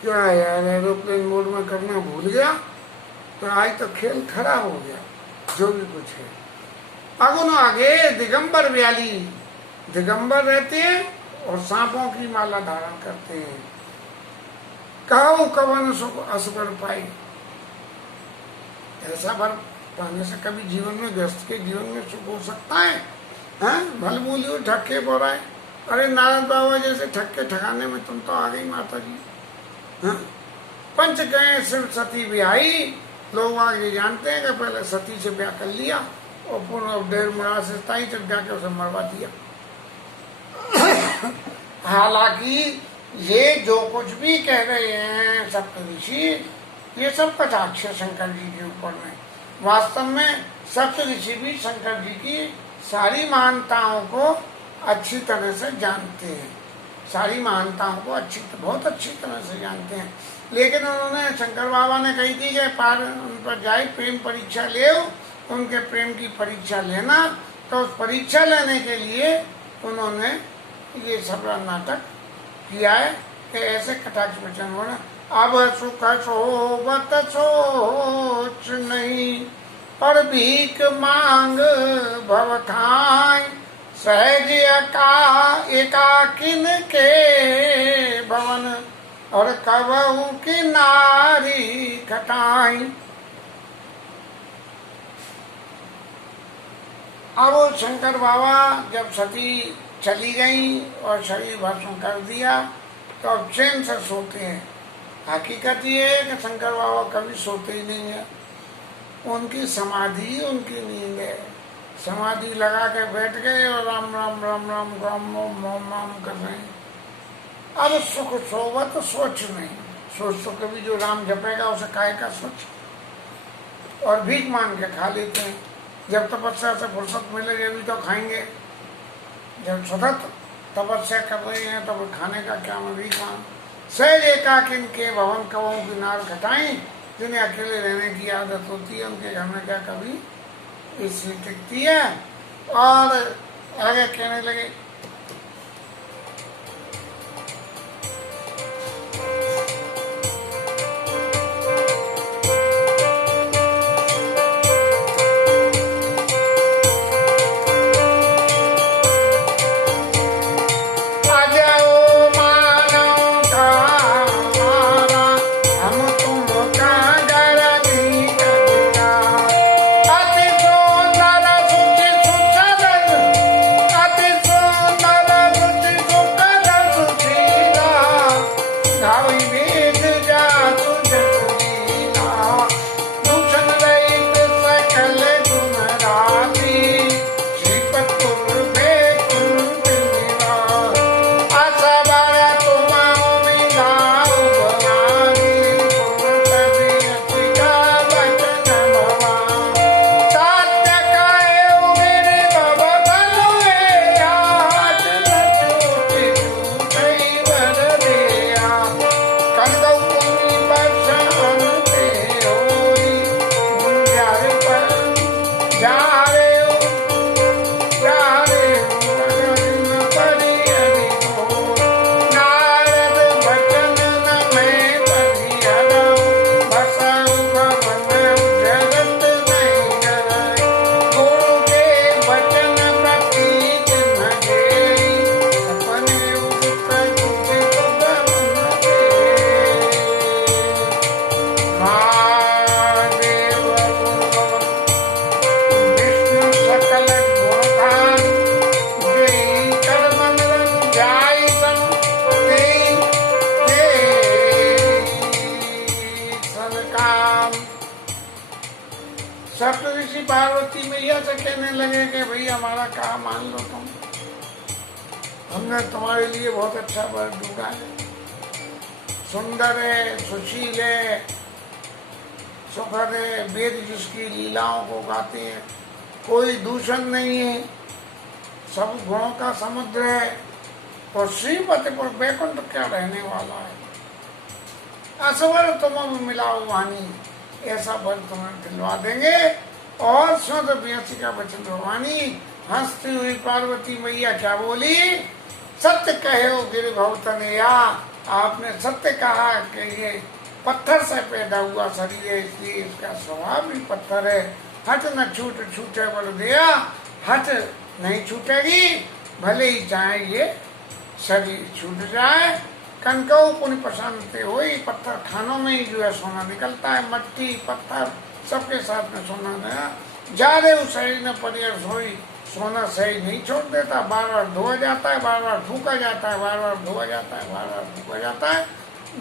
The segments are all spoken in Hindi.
क्या यार, एरोप्लेन मोड में करना भूल गया तो आज तो खेल खराब हो गया। जो भी कुछ है, अगुन आगे दिगंबर व्याली, दिगंबर रहते हैं और सांपों की माला धारण करते हैं। कहो कवन सुख असुकर पाई, ऐसा वर पाने से कभी जीवन में, व्यस्त के जीवन में सुख हो सकता है? भल बोलियो ठक्के बोराए, अरे नारद बाबा जैसे ठक्के ठकाने में तुम तो आ गई माता जी। पंच गए शिव सती ब्याही, लोग आगे जानते हैं कि पहले सती से ब्याह कर लिया और पुनः 1.5 मुड़ा से 27 तक जाके उसे मरवा दिया। हालांकि ये जो कुछ भी कह रहे हैं सप्तऋषि, ये सब कटाक्ष शंकर जी के ऊपर में। वास्तव में सप्तऋषि भी शंकर जी की सारी महानताओं को अच्छी तरह से जानते हैं, सारी महानताओं को बहुत अच्छी तरह से जानते हैं। लेकिन उन्होंने, शंकर बाबा ने कही थी कि पार उन पर जाए, प्रेम परीक्षा ले, उनके प्रेम की परीक्षा लेना। तो उस परीक्षा लेने के लिए उन्होंने ये सब नाटक किया है कि ऐसे कटाक्ष वचन होना। अब सुख सोबत सोच नहीं, पर भीख मांग भव खाए, सहज एकाकिन के भवन, और कबहू की नारी खटाई। अब शंकर बाबा जब सती चली गई और शरीर भस्म कर दिया तो अब चैन से सोते हैं। हकीकत ये है कि शंकर बाबा कभी सोते ही नहीं है, उनकी समाधि उनकी नींद है। समाधि लगा के बैठ गए और राम राम राम राम राम ओम ओम राम कर रहे हैं। अब सुख सोवत सोच नहीं, सोच तो कभी जो राम जपेगा उसे काय का सोच। और भीख मांग के खा लेते हैं, जब तपस्या से फुर्सत मिले अभी तो खाएंगे, जब सतत तपस्या कर रहे हैं तो खाने का क्या में भीख मांग। सहज एकाकिन के भवन, कवों की नार घटाई, जिन्हें अकेले रहने की आदत होती है उनके घर में क्या कभी इसलिए टिकती है। और आगे कहने लगे, सप्तऋषि पार्वती मैया से कहने लगे कि भाई हमारा काम मान लो तुम, हमने तुम्हारे लिए बहुत अच्छा वर ढूंढा है, सुंदर है, सुशील है, सुखद है, वेद जिसकी लीलाओं को गाते हैं, कोई दूषण नहीं है, सब गुणों का समुद्र है, और श्रीपति पर बैकुंठ क्या रहने वाला है। असवर तुम मिलाओ वाणी, ऐसा वर तुम्हें दिलवा देंगे। और स्वत व्यसी का वचन भवानी हंसती हुई पार्वती मैया क्या बोली सत्य कहे गिर भवतनया, आपने सत्य कहा कि ये पत्थर से पैदा हुआ शरीर है, इसलिए इसका स्वभाव भी पत्थर है। हट न छूट छूटे बल दिया, हट नहीं छूटेगी, भले ही चाहे ये शरीर छूट जाए। कनकौ पुण्य प्रशांति हो, पत्थर खानों में ही जो है सोना निकलता है, मट्टी पत्थर सबके साथ में सोना नया। जा रहे उस शरीर ने परियर सोई, सोना सही नहीं छोड़ देता, बार बार धोआ जाता है, बार बार फूका जाता है, बार बार धोआ जाता है, बार बार फूका जाता है।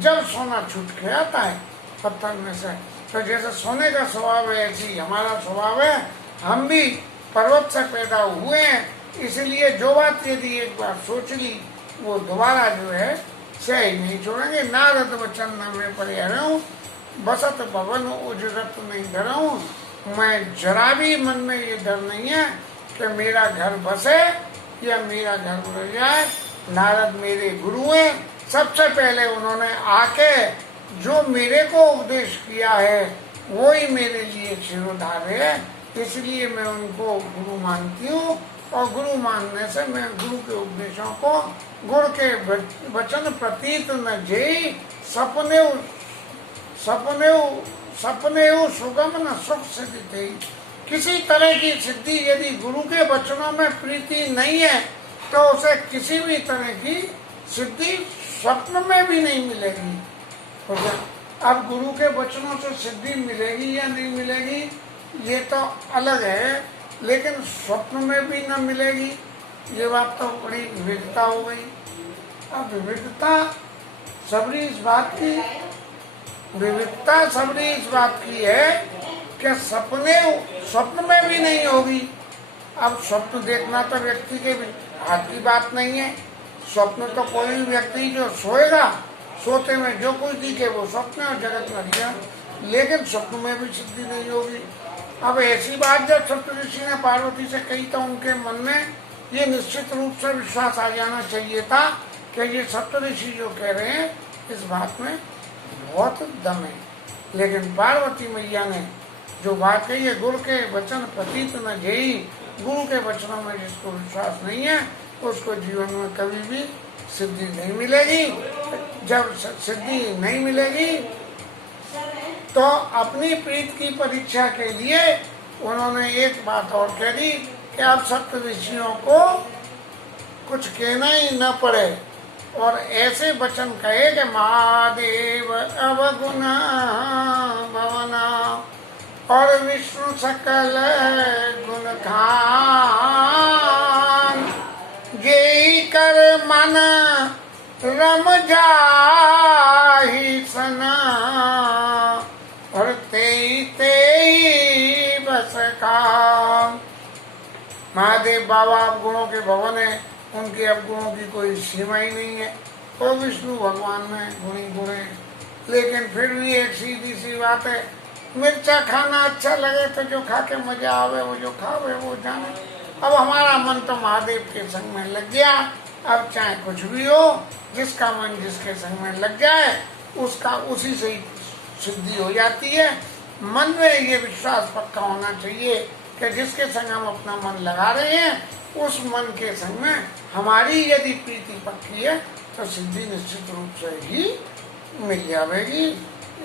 जब सोना छूट के आता है पत्थर में से, तो जैसे सोने का स्वभाव है ऐसी हमारा स्वभाव है, हम भी पर्वत से पैदा हुए हैं। इसलिए जो बात यदि एक बार सोच ली वो दोबारा जो है सही नहीं छोड़ेंगे। नारद वचन न में परिहरऊं, बसत भवन उजरत नहीं धरऊं। मैं जरा भी मन में ये डर नहीं है कि मेरा घर बसे या मेरा घर उड़ जाए। नारद मेरे गुरु हैं, सबसे पहले उन्होंने आके जो मेरे को उपदेश किया है वो ही मेरे लिए शिरोधार्य है, इसलिए मैं उनको गुरु मानती हूँ। और गुरु मानने से मैं गुरु के उपदेशों को, गुरु के वचन प्रतीत न जेई, सपने सपने सपने सुगम न सुख सिद्धि थे। किसी तरह की सिद्धि यदि गुरु के वचनों में प्रीति नहीं है तो उसे किसी भी तरह की सिद्धि स्वप्न में भी नहीं मिलेगी। तो अब गुरु के वचनों से सिद्धि मिलेगी या नहीं मिलेगी ये तो अलग है, लेकिन स्वप्न में भी न मिलेगी, ये बात तो बड़ी विविधता हो गई। अब विविधता सबरी इस बात की, विविधता सबरी इस बात की है कि स्वप्न में भी नहीं होगी। अब स्वप्न देखना तो व्यक्ति के हाथ की बात नहीं है। स्वप्न तो कोई भी व्यक्ति जो सोएगा, सोते में जो कुछ दिखे वो स्वप्न और जगत में दिया, लेकिन स्वप्न में भी सिद्धि नहीं होगी। अब ऐसी बात जब सप्तऋषि ने पार्वती से कही तो उनके मन में ये निश्चित रूप से विश्वास आ जाना चाहिए था कि ये सप्तऋषि जो कह रहे हैं इस बात में बहुत दम है। लेकिन पार्वती मैया ने जो बात कही है, गुरु के वचन प्रतीत न जेई, गुरु के वचनों में जिसको विश्वास नहीं है उसको जीवन में कभी भी सिद्धि नहीं मिलेगी। जब सिद्धि नहीं मिलेगी तो अपनी प्रीत की परीक्षा के लिए उन्होंने एक बात और कह दी कि अब सप्तऋषियों को कुछ कहना ही न पड़े, और ऐसे वचन कहे कि महादेव अवगुण भवना और विष्णु सकल गुण खान, जे कर मन रम जाहि सना, और ते बस काम। महादेव बाबा अब गुणों के भवन है, उनके अब गुणों की कोई सीमा ही नहीं है। और विष्णु भगवान में गुणी गुण है, लेकिन फिर भी एक सीधी सी बात है, मिर्चा खाना अच्छा लगे तो जो खा के मजा आवे, वो जो खावे वो जाने। अब हमारा मन तो महादेव के संग में लग गया। अब चाहे कुछ भी हो, जिसका मन जिसके संग में लग जाए उसका उसी से ही सिद्धि हो जाती है। मन में ये विश्वास पक्का होना चाहिए कि जिसके संग हम अपना मन लगा रहे हैं उस मन के संग में हमारी यदि प्रीति पक्की है तो सिद्धि निश्चित रूप से ही मिल जाएगी।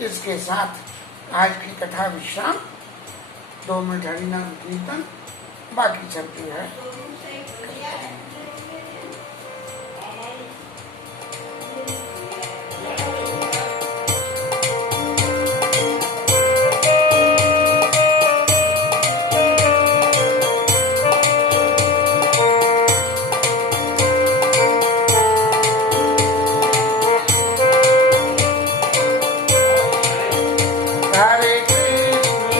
इसके साथ आज की कथा विश्राम, 2 मिनट हरिनाम कीर्तन, बाकी सब जो है Hare Krishna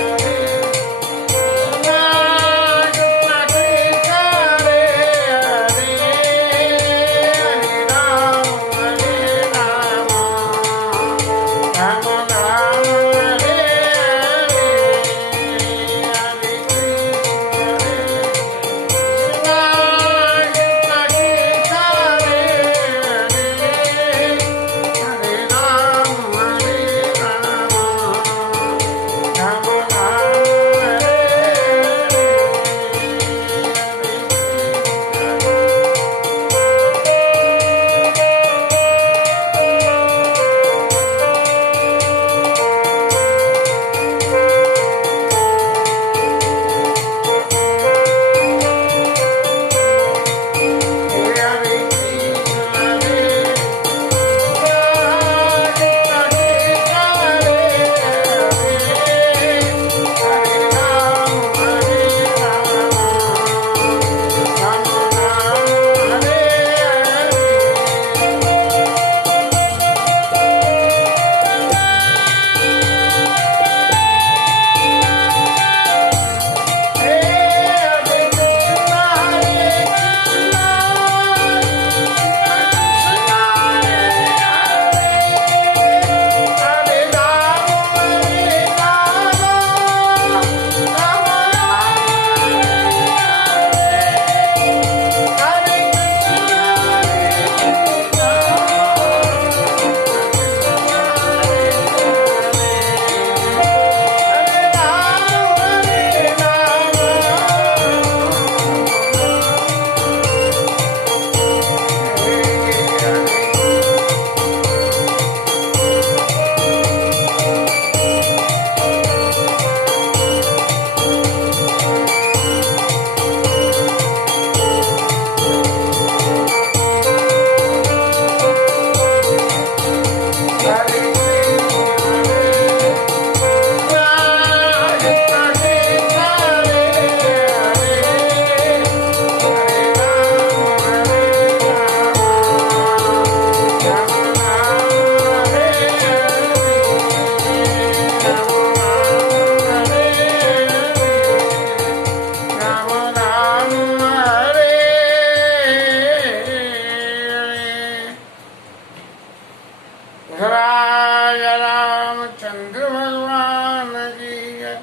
राज रामचंद्र भगवान की जय।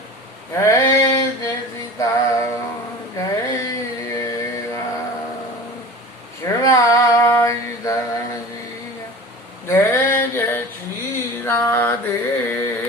जय जय सीता जय राम। शिवराज धरण की जय। जय जय श्री राधे।